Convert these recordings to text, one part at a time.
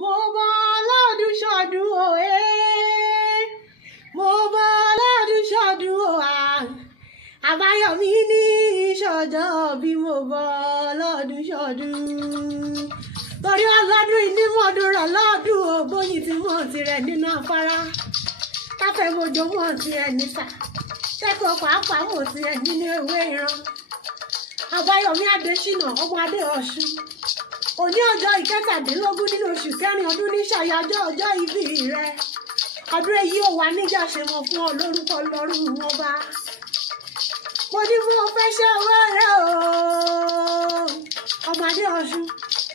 mo bọ́ ọlọ́dún ṣọdún o mo bọ́ ọlọ́dún ṣọdún o Àbáyọ̀mí ní ìṣọjọ́ bí mo bọ́ ọlọ́dún ṣọdún torí ọlọ́dún ìnímọ̀dún rẹ̀ lọ́dún ògbóyin tí mọ̀ tirẹ̀ nínú afárá káfẹ́ mojó mọ̀ tirẹ̀ níta kẹ́kọ̀ọ́ pàápàá mọ̀ tirẹ̀ nínú ewé ìran Àbáyọ̀mí Adésínà ọmọ Adéọ̀ṣun òní ọjọ́ ìkẹtàdínlógún nínú oṣù kẹrin ọdún ní ṣàyájọ́ ọjọ́ ìbí rẹ ọdún èyí ò wá níjà ṣe mọ fún ọ lórúkọ lọ́rùn wọn bá mo ní mo fẹ́ ṣe wẹ́rẹ́ o ọmọ Adéọ̀ṣun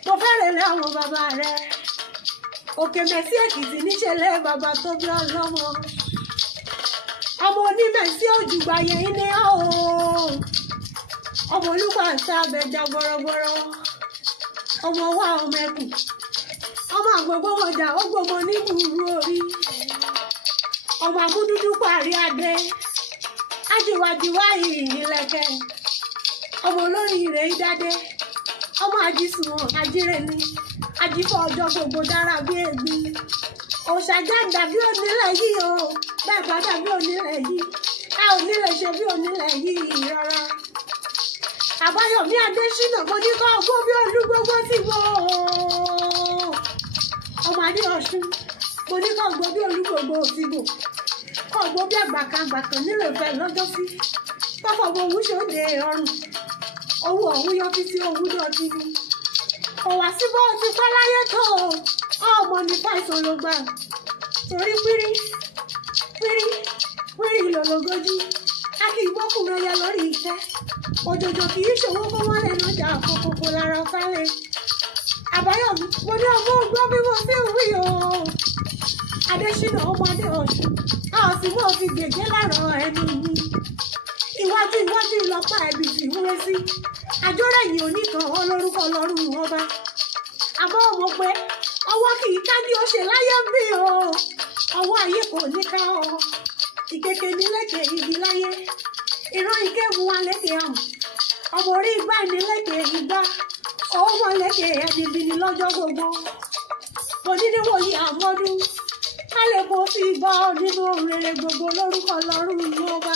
mo fẹ́ rèlé àwọn bàbá rẹ Òkè Mẹ́sì Èkìtì níṣẹ̀lẹ̀ bàbá tó bí ọlọ́mọ ọmọ onímẹ̀sí òjùgbà yẹn ní ọ́ ọmọ olúgbàǹsá abẹjà gbọrọgbọrọ ọmọ wa ọmọ ẹkùn ọmọ àgbọgbọmọjà ó gbọmọ ní gbùrú orí ọmọ amúdúdú parí adé ajíwájíwá ìrìnlẹ̀kẹ̀ ọmọ olórí ire ìdádé ọmọ ajísùnwọ̀n ajírẹni ajífọ ọjọ́ gbogbo dára bí ègbín òṣàjà dàbí onílẹ̀ yìí o bẹ́ẹ̀ bá dàbí onílẹ̀ yìí a ò nílẹ̀ ṣe bí onílẹ̀ yìí rárá. Àbáyọ̀mí Adésínà mo ní kọ́ ọgbọ́n bí olúgbogbo ti wọ́ ọmọ Adéọ̀ṣun mo ní kọ́ ọgbọ́n bí olúgbogbo ti wọ́ kọ́ ọgbọ́n bí àgbàkangbàkan nílò ìfẹ́ lọ́jọ́ sí tọ́fọ̀ bó owó ṣòde ọrùn owó ọ̀hún yọ títí owó dọ̀tí ni kò wá sí bó ti pẹ́ láyé tó ọmọ nípa ìṣòro gbà torí pírí lọ́lọ́gọ́jú a kì í gbọ́kùnrin ẹyẹ lórí iṣẹ́ òjòjò kì í ṣòwò kó wọ́n lè lọ́jà àkókò lára fálẹ̀ Àbáyọ̀mí mo ní ọmọ ògbọ́n bí mo fi ń wí o Adésínà ọmọ Adéọ̀ṣun a ò sì mọ̀ fi gègé lárọ̀ ẹnu mi iwájú ìlọ́pàá ẹ̀bì sì ń wé sí àjọrẹ̀yìn onítàn olórúkọ lọ́rùn wọn bá àmọ́ mo pé ọwọ́ kì í ká ní ó ṣe láyé bí o ọwọ́ ayé kò ní ká ọ ìkèké nílẹ̀kẹ̀ igi láyé ìran ìkéwu wa lékè àmọ́ ọmọ orí igbá nílẹ̀kẹ̀ ìgbà ọmọ lẹ́kẹ̀ ẹ̀dìbì ní lọ́jọ́ gbogbo mo ní níwòyí àmọ́dún ká lè kó sí ibà nínú rere gbogbo lórúkọ lọ́rùn wọn bá.